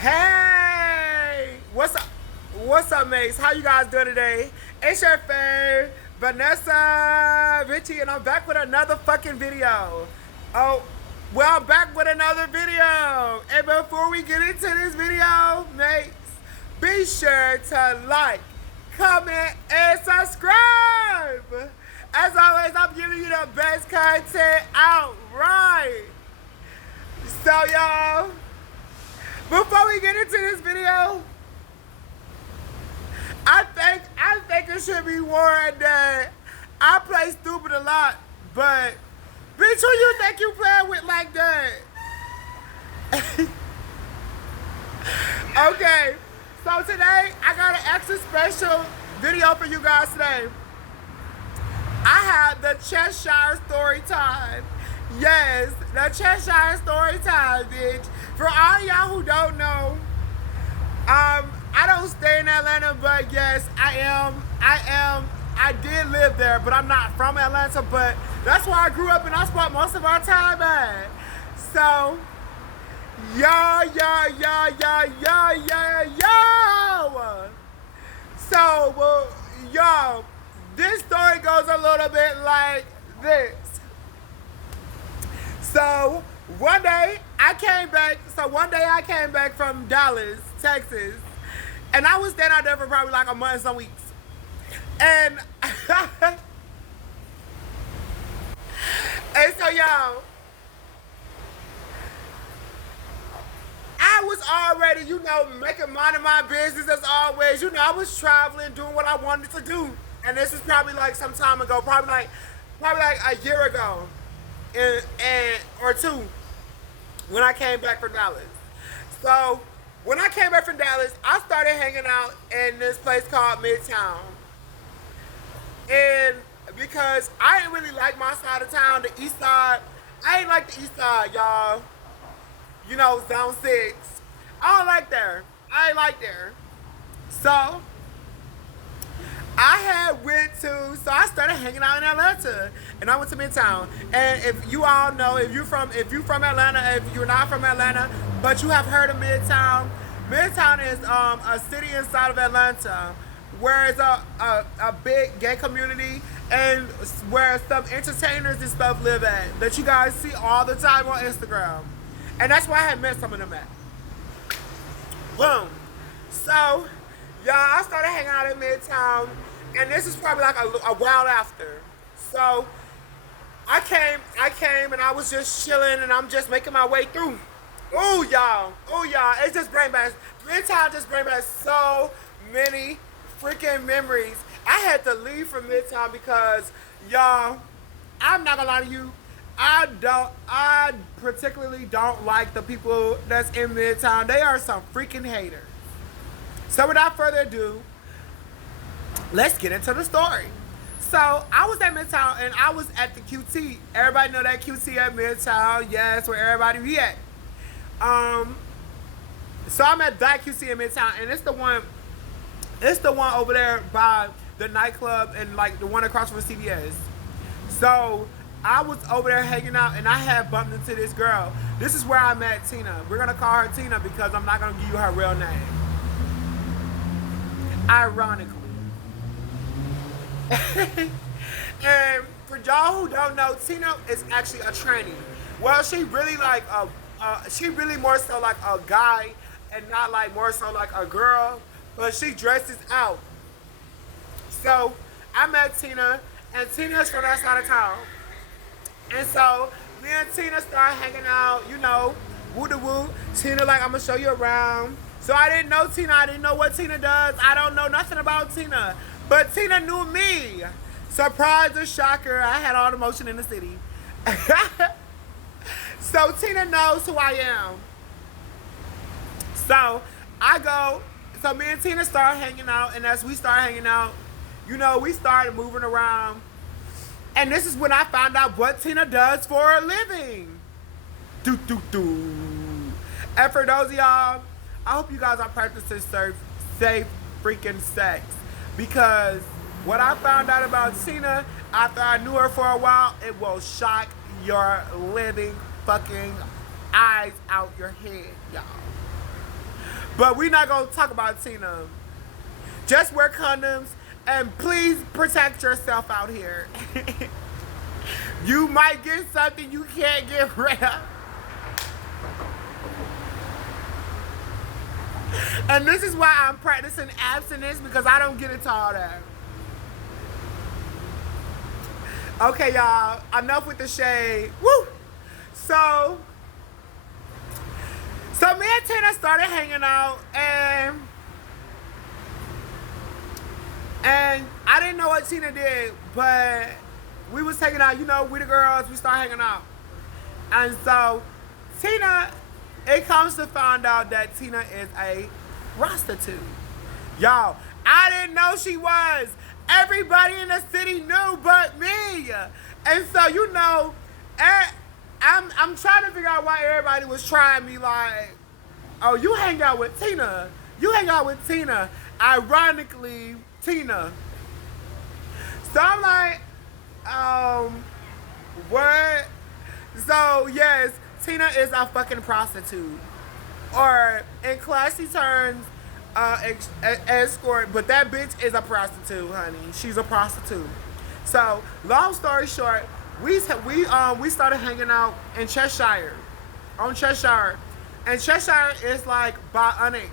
Hey, what's up? What's up, mates? How you guys doing today? It's your fave, Vanessa Richie, and I'm back with another fucking video. Oh, well, I'm back with another video. And before we get into this video, mates, be sure to like, comment, and subscribe. As always, I'm giving you the best content outright. So, y'all, before we get into this video, I think it should be warned that I play stupid a lot, but bitch, who you think you playing with like that? Okay, so today I got an extra special video for you guys today. I have the Cheshire story time. Yes, the Cheshire story time, bitch. For all y'all who don't know, I don't stay in Atlanta, but yes, I did live there, but I'm not from Atlanta, but that's where I grew up and I spent most of our time at. So, yo. So, well, yo, this story goes a little bit like this. So, one day I came back from Dallas, Texas, and I was staying out there for probably like a month and some weeks. And, and so, y'all, I was already, making my business as always. I was traveling, doing what I wanted to do. And this is probably like some time ago, probably like a year ago, or two, when I came back from Dallas. So, when I came back from Dallas, I started hanging out in this place called Midtown. And because I didn't really like my side of town, the east side, I ain't like the east side, y'all. Zone 6. I don't like there. I ain't like there. So, I started hanging out in Atlanta, and I went to Midtown. And if you all know, if you're from Atlanta, if you're not from Atlanta, but you have heard of Midtown, Midtown is a city inside of Atlanta where it's a big gay community and where some entertainers and stuff live at that you guys see all the time on Instagram. And that's where I had met some of them at. Boom. So, y'all, I started hanging out in Midtown, and this is probably like a while after. So, I came, and I was just chilling, and I'm just making my way through. Ooh, y'all, it just brings back, Midtown just brings back so many freaking memories. I had to leave from Midtown because, y'all, I'm not gonna lie to you, I particularly don't like the people that's in Midtown. They are some freaking haters. So without further ado, let's get into the story. So I was at Midtown and I was at the QT. Everybody know that QT at Midtown. Yes, where everybody be at. So I'm at that QT in Midtown, and it's the one over there by the nightclub and like the one across from CVS. So I was over there hanging out, and I had bumped into this girl. This is where I met Tina. We're gonna call her Tina because I'm not gonna give you her real name. Ironically. And for y'all who don't know, Tina is actually a tranny. Well, she really more so like a guy and not like more so like a girl, but she dresses out. So I met Tina, and Tina's from that side of town. And so me and Tina started hanging out, woo da woo. Tina like, I'm gonna show you around. So I didn't know Tina. I didn't know what Tina does. I don't know nothing about Tina. But Tina knew me. Surprise or shocker, I had all the motion in the city. So Tina knows who I am. So me and Tina started hanging out, and as we started hanging out, we started moving around. And this is when I found out what Tina does for a living. And for those of y'all, I hope you guys are practicing safe freaking sex. Because what I found out about Tina after I knew her for a while, it will shock your living fucking eyes out your head, y'all. But we're not gonna talk about Tina. Just wear condoms and please protect yourself out here. You might get something you can't get rid of. And this is why I'm practicing abstinence, because I don't get into all that. Okay, y'all, enough with the shade. Woo! So me and Tina started hanging out, and I didn't know what Tina did, but we was hanging out. You know, we the girls, we start hanging out. And so Tina, it comes to find out that Tina is a prostitute. Y'all, I didn't know she was. Everybody in the city knew but me. And so, you know, I'm trying to figure out why everybody was trying me like, oh, you hang out with Tina. You hang out with Tina. Ironically, Tina. So I'm like, what? So, yes, Tina is a fucking prostitute. Or, in classy terms, escort, but that bitch is a prostitute, honey. She's a prostitute. So, long story short, we started hanging out in Cheshire, on Cheshire, and Cheshire is like by Onyx,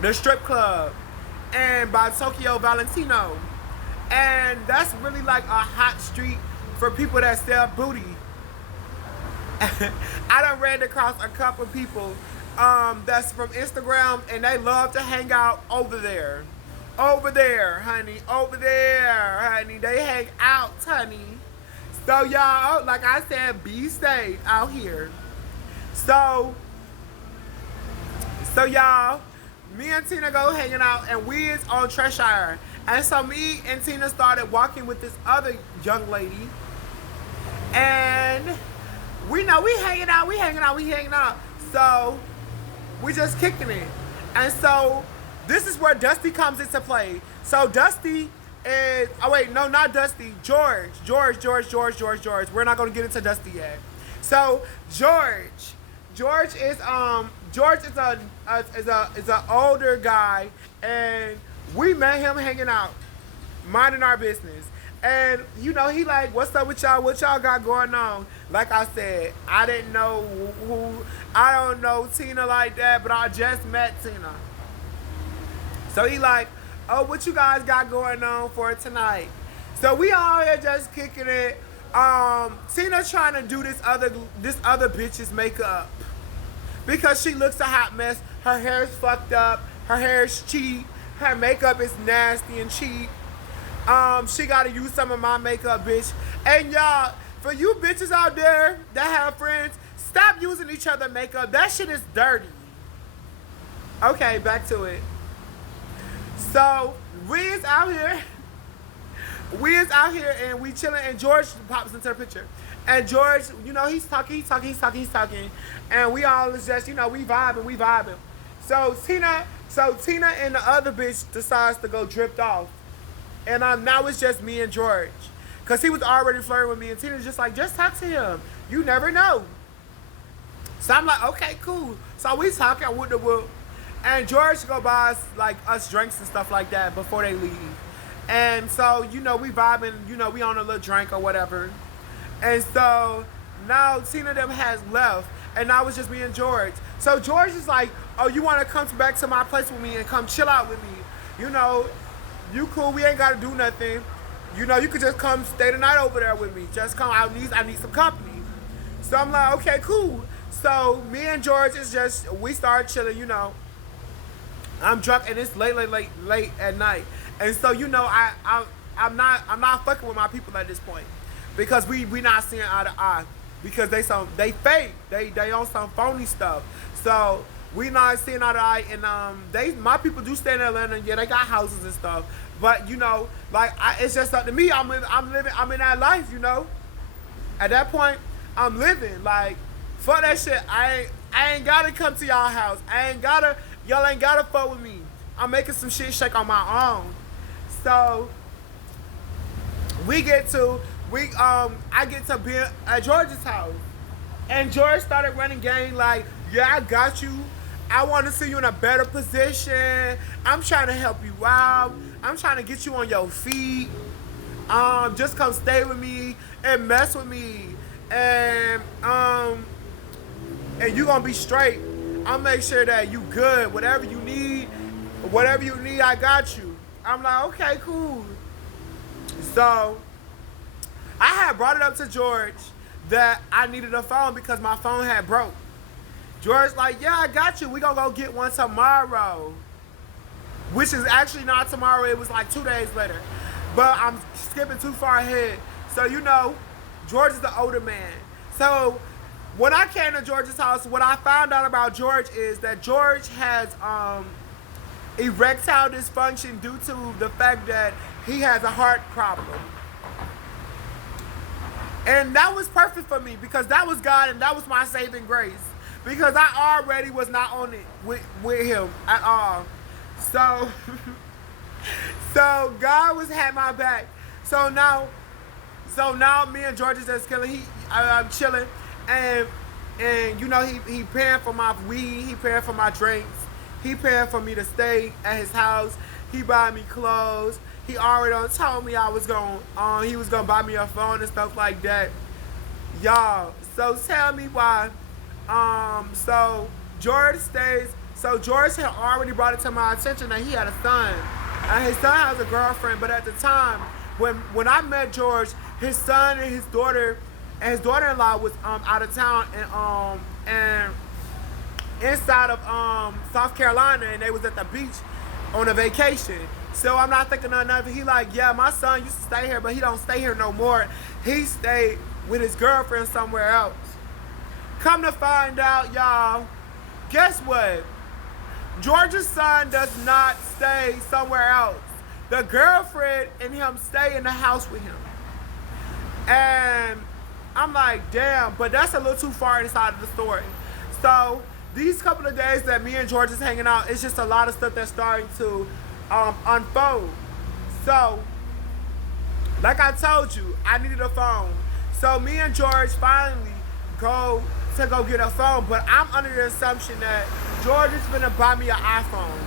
the strip club, and by Tokyo Valentino, and that's really like a hot street for people that sell booty. I done ran across a couple people that's from Instagram, and they love to hang out over there. Over there, honey. Over there, honey. They hang out, honey. So, y'all, like I said, be safe out here. So y'all, me and Tina go hanging out, and we is on Cheshire. And so me and Tina started walking with this other young lady. And we know we hanging out. So we just kicking it. And so this is where Dusty comes into play. So Dusty is, oh wait, no, not Dusty, George. We're not gonna get into Dusty yet. So George is an older guy, and we met him hanging out, minding our business. And, you know, he like, what's up with y'all? What y'all got going on? Like I said, I didn't know I don't know Tina like that, but I just met Tina. So he like, oh, what you guys got going on for tonight? So we all here just kicking it. Tina trying to do this other bitch's makeup because she looks a hot mess. Her hair's fucked up. Her hair's cheap. Her makeup is nasty and cheap. She gotta use some of my makeup, bitch. And y'all, for you bitches out there that have friends, stop using each other makeup. That shit is dirty. Okay, back to it. So we is out here and we chilling, and George pops into the picture. And George, you know, he's talking. And we all is just, you know, we vibing. So Tina and the other bitch decides to go drift off. And now it's just me and George. Because he was already flirting with me. And Tina's just like, just talk to him. You never know. So I'm like, okay, cool. So we talking with the whoop. And George go buy us drinks and stuff like that before they leave. And so, you know, we vibing. You know, we on a little drink or whatever. And so now Tina them has left. And now it's just me and George. So George is like, oh, you want to come back to my place with me and come chill out with me? You know, you cool, we ain't gotta do nothing. You know, you could just come stay the night over there with me. Just come, I need some company. So I'm like, okay, cool. So me and George is just, we start chilling, you know. I'm drunk and it's late at night. And so, you know, I'm not fucking with my people at this point. Because we not seeing eye to eye. Because they fake. They on some phony stuff. So we not seeing eye to eye, and my people do stay in Atlanta. Yeah, they got houses and stuff. But you know, like it's just up to me. I'm in that life, you know. At that point, I'm living. Like, fuck that shit. I ain't gotta come to y'all house. Y'all ain't gotta fuck with me. I'm making some shit shake on my own. So I get to be at George's house, and George started running game like, yeah, I got you. I want to see you in a better position. I'm trying to help you out. I'm trying to get you on your feet. Just come stay with me and mess with me, and you gonna be straight. I'll make sure that you good. Whatever you need, I got you. I'm like, okay, cool. So I had brought it up to George that I needed a phone because my phone had broke. George like, yeah, I got you. We gonna go get one tomorrow. Which is actually not tomorrow. It was like 2 days later. But I'm skipping too far ahead. So, George is the older man. So, when I came to George's house, what I found out about George is that George has erectile dysfunction due to the fact that he has a heart problem. And that was perfect for me because that was God and that was my saving grace. Because I already was not on it with him at all. So, so God had my back. So now me and George is just killing. I'm chilling, and he paying for my weed. He paying for my drinks. He paying for me to stay at his house. He buying me clothes. He already told me he was gonna buy me a phone and stuff like that. Y'all, so tell me why. So George stays. So George had already brought it to my attention that he had a son, and his son has a girlfriend. But at the time, when I met George, his son and his daughter and his daughter-in-law was out of town and inside of South Carolina, and they was at the beach on a vacation. So I'm not thinking of nothing. He like, yeah, my son used to stay here, but he don't stay here no more. He stayed with his girlfriend somewhere else. Come to find out, y'all, guess what? George's son does not stay somewhere else. The girlfriend and him stay in the house with him. And I'm like, damn, but that's a little too far inside of the story. So these couple of days that me and George is hanging out, it's just a lot of stuff that's starting to unfold. So, like I told you, I needed a phone. So me and George finally go get a phone, but I'm under the assumption that George is gonna buy me an iPhone.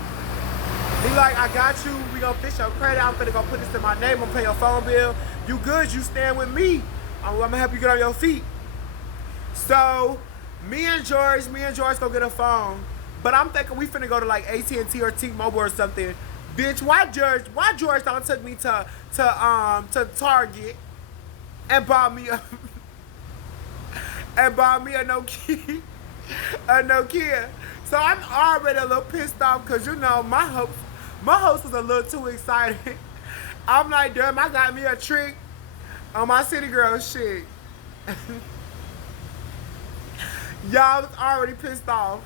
He like, I got you. We gonna fix your credit. I'm gonna go put this in my name. I'm gonna pay your phone bill. You good? You stand with me. I'm gonna help you get on your feet. So me and George go get a phone. But I'm thinking we finna go to like AT&T or T-Mobile or something. Bitch, why George don't took me to Target and bought me a Nokia. A Nokia. So I'm already a little pissed off because my host was a little too excited. I'm like, damn, I got me a trick on my city girl shit. Y'all was already pissed off.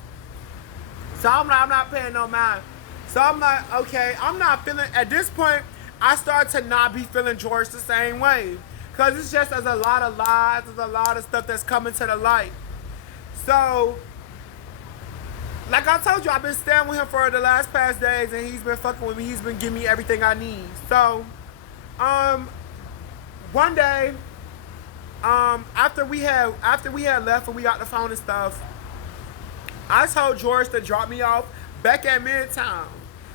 So I'm not paying no mind. So I'm like, okay, I'm not feeling, at this point, I start to not be feeling George the same way. Because it's just, there's a lot of lies, there's a lot of stuff that's coming to the light. So, like I told you, I've been staying with him for the last past days, and he's been fucking with me. He's been giving me everything I need. So, one day, after we had left and we got the phone and stuff, I told George to drop me off back at Midtown,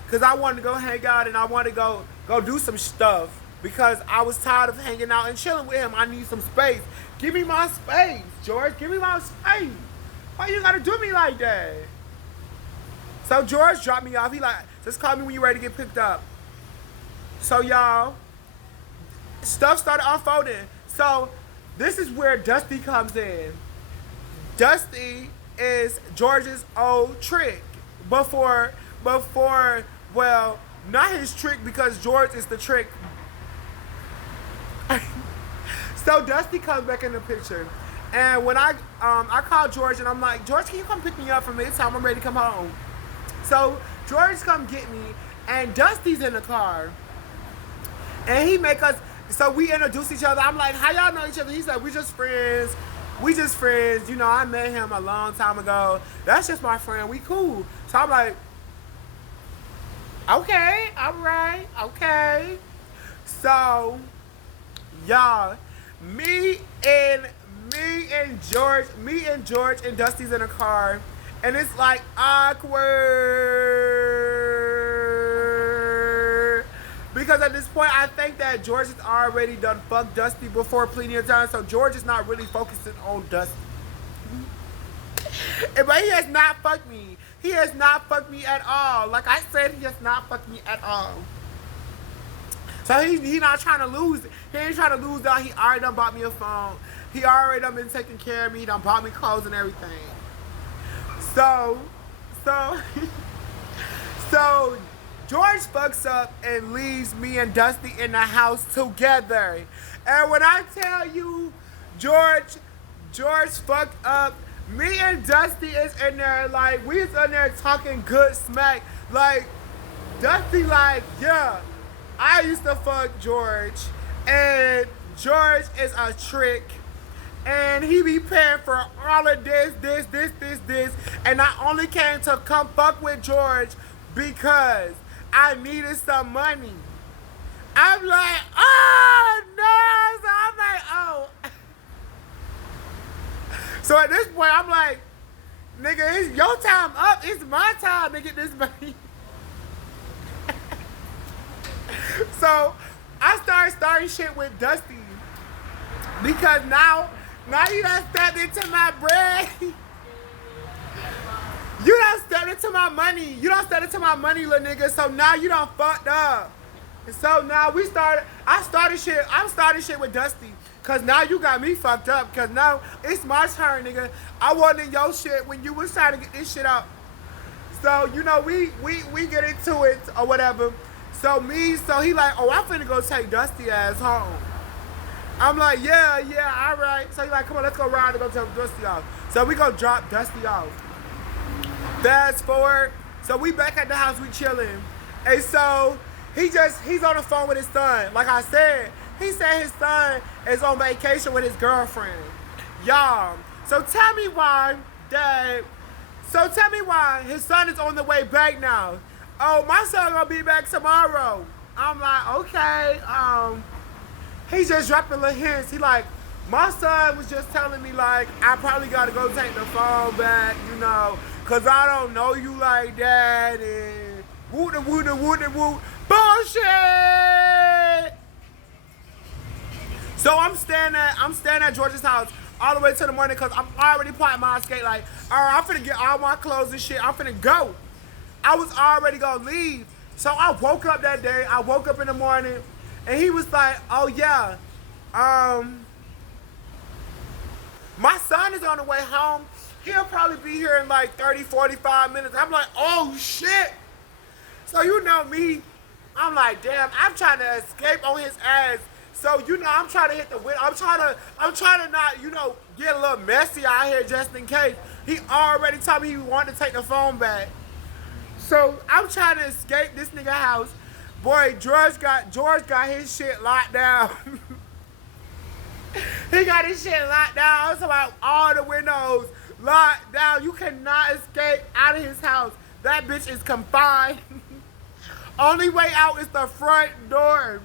cause I wanted to go hang out and I wanted to go do some stuff, because I was tired of hanging out and chilling with him. I need some space. Give me my space, George. Give me my space. Why you gotta do me like that? So George dropped me off. He like, just call me when you're ready to get picked up. So y'all, stuff started unfolding. So this is where Dusty comes in. Dusty is George's old trick. Before, well, not his trick, because George is the trick. So Dusty comes back in the picture. And when I called George and I'm like, George, can you come pick me up from Midtown? I'm ready to come home. So George come get me, and Dusty's in the car. And he make us, so we introduce each other. I'm like, how y'all know each other? He's like, we just friends. I met him a long time ago. That's just my friend. We cool. So I'm like, okay, all right, okay. So, y'all, me and George and Dusty's in a car, And it's like awkward. Because at this point, I think that George has already done fucked Dusty before plenty of times. So George is not really focusing on Dusty. But he has not fucked me. He has not fucked me at all. Like I said, he has not fucked me at all. So he not trying to lose it. He ain't trying to lose that. He already done bought me a phone. He already done been taking care of me. He done bought me clothes and everything. So, so George fucks up and leaves me and Dusty in the house together. And when I tell you George fucked up, me and Dusty is in there, like, we is in there talking good smack. Like, Dusty like, yeah, I used to fuck George, and George is a trick, and he be paying for all of this, and I only came to come fuck with George because I needed some money. I'm like, oh, no, so I'm like, oh. So at this point, I'm like, nigga, it's your time up. It's my time to get this money. So I starting shit with Dusty. Because now you done stepped into my bread. You done stepped into my money. You done stepped into my money, little nigga. So now you done fucked up. And so now I'm starting shit with Dusty. Cause now you got me fucked up. Cause now it's my turn, nigga. I wasn't in your shit when you was trying to get this shit out. So, you know, we get into it or whatever. So he like, oh, I'm finna go take Dusty ass home. I'm like, yeah, all right. So he like, come on, let's go ride and go take Dusty off. So we go drop Dusty off. Fast forward. So we back at the house, we chilling. And so he's on the phone with his son. Like I said, he said his son is on vacation with his girlfriend. Y'all. So tell me why his son is on the way back now. Oh, my son gonna be back tomorrow. I'm like, okay. He's just dropping little hints. He like, my son was just telling me like, I probably gotta go take the phone back, you know, cause I don't know you like that and woot. Bullshit! So I'm standing at George's house all the way to the morning because I'm already plotting my escape. Like, all right, I'm finna get all my clothes and shit. I'm finna go. I was already gonna leave. So I woke up that day. I woke up in the morning, and he was like, oh, yeah, my son is on the way home. He'll probably be here in like 30, 45 minutes. I'm like, oh, shit. So you know me. I'm like, damn, I'm trying to escape on his ass. So, you know, I'm trying to hit the window. I'm trying to not, you know, get a little messy out here just in case. He already told me he wanted to take the phone back. So, I'm trying to escape this nigga house. Boy, George got his shit locked down. He got his shit locked down. I was talking about all the windows locked down. You cannot escape out of his house. That bitch is confined. Only way out is the front door.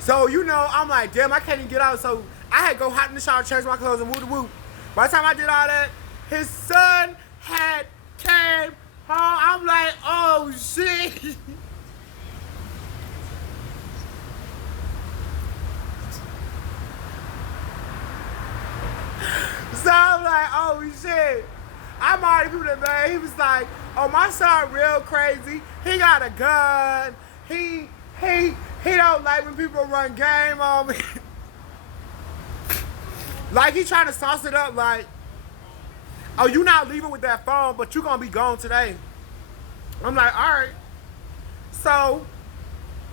So, you know, I'm like, damn, I can't even get out. So I had to go hop in the shower, change my clothes, and woo. By the time I did all that, his son had came home. I'm like, oh, shit. So I'm like, oh, shit. I'm already people that man. He was like, oh, my son real crazy. He got a gun. He don't like when people run game on me. Like he trying to sauce it up like, oh, you not leaving with that phone, but you gonna be gone today. I'm like, all right. So,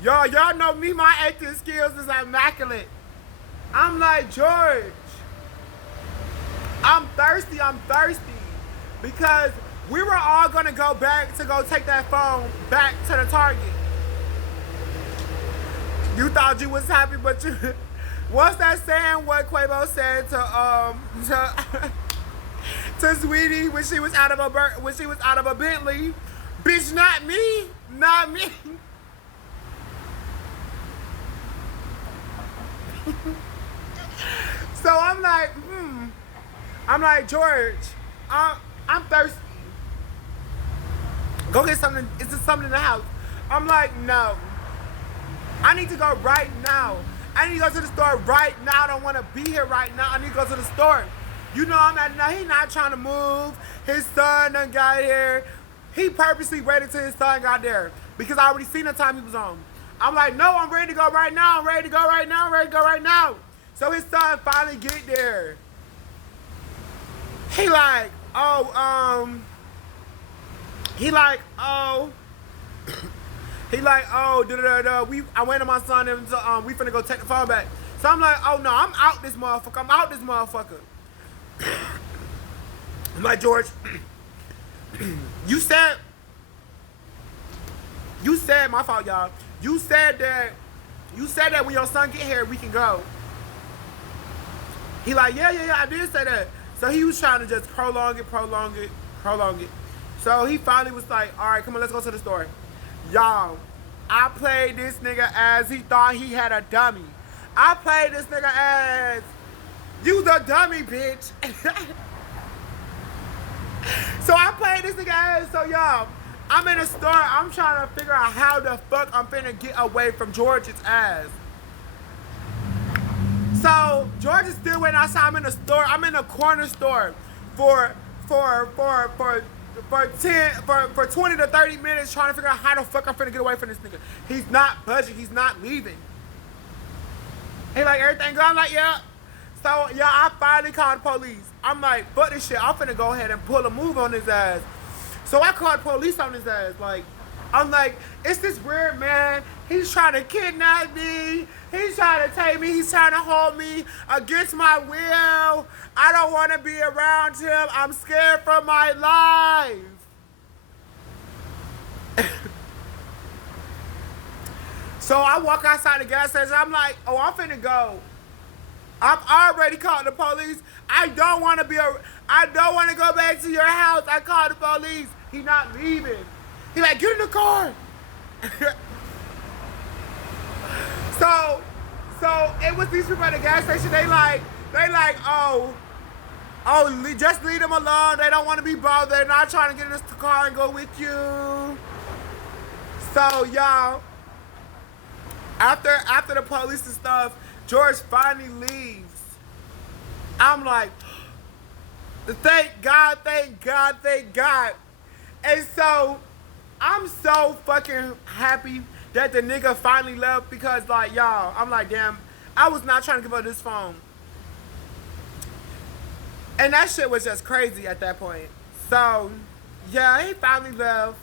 y'all know me, my acting skills is immaculate. I'm like, George, I'm thirsty. Because we were all gonna go back to go take that phone back to the Target. You thought you was happy, but you... What's that saying what Quavo said to Sweetie when she was out of a Bentley? Bitch, not me. So I'm like, George, I'm thirsty. Go get something. Is there something in the house? I'm like, no. I need to go right now. I need to go to the store right now. I don't want to be here right now. I need to go to the store. You know I'm at now. He not trying to move. His son done got here. He purposely waited till his son got there because I already seen the time he was on. I'm like, no, I'm ready to go right now. I'm ready to go right now. I'm ready to go right now. So his son finally get there. He like, oh, he like, oh, I went to my son and we finna go take the phone back. So I'm like, oh no, I'm out this motherfucker. I'm out this motherfucker. I'm like, George, you said, my fault, y'all. You said that when your son get here, we can go. He like, yeah, I did say that. So he was trying to just prolong it. So he finally was like, all right, come on, let's go to the store. Y'all, I played this nigga as he thought he had a dummy. I played this nigga as, you the dummy, bitch. So I played this nigga as, so y'all, I'm in a store, I'm trying to figure out how the fuck I'm finna get away from George's ass. So George is still waiting outside. I'm in a store. I'm in a corner store for 20 to 30 minutes trying to figure out how the fuck I'm finna get away from this nigga. He's not budging. He's not leaving. He like, everything good? I'm like, yeah. So yeah, I finally called the police. I'm like, fuck this shit. I'm finna go ahead and pull a move on his ass. So I called the police on his ass. Like, I'm like, it's this weird man. He's trying to kidnap me. He's trying to take me. He's trying to hold me against my will. I don't want to be around him. I'm scared for my life. So I walk outside the gas station. I'm like, oh, I'm finna go. I've already called the police. I don't want to go back to your house. I called the police. He's not leaving. He like, get in the car. So it was these people at the gas station. They like, oh, just leave them alone. They don't want to be bothered. They're not trying to get in this car and go with you. So y'all, after the police and stuff, George finally leaves. I'm like, thank God. And so I'm so fucking happy that the nigga finally left because, like, y'all, I'm like, damn, I was not trying to give up this phone. And that shit was just crazy at that point. So, yeah, he finally left.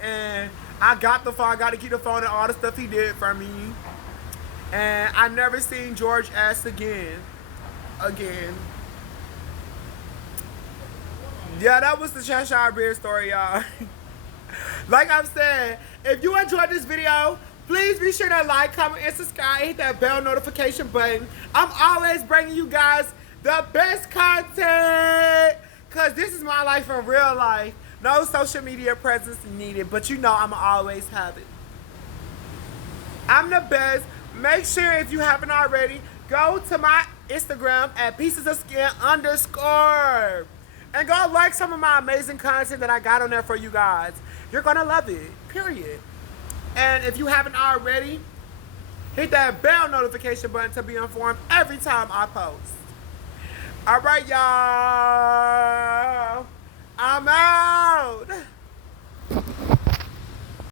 And I got the phone. I got to keep the phone and all the stuff he did for me. And I never seen George ass again. Yeah, that was the Cheshire Bear story, y'all. Like I'm saying, if you enjoyed this video, please be sure to like, comment, and subscribe. Hit that bell notification button. I'm always bringing you guys the best content. Because this is my life in real life. No social media presence needed. But you know I'ma always have it. I'm the best. Make sure if you haven't already, go to my Instagram at piecesofskin_. And go like some of my amazing content that I got on there for you guys. You're gonna love it, period. And if you haven't already, hit that bell notification button to be informed every time I post. All right, y'all. I'm out.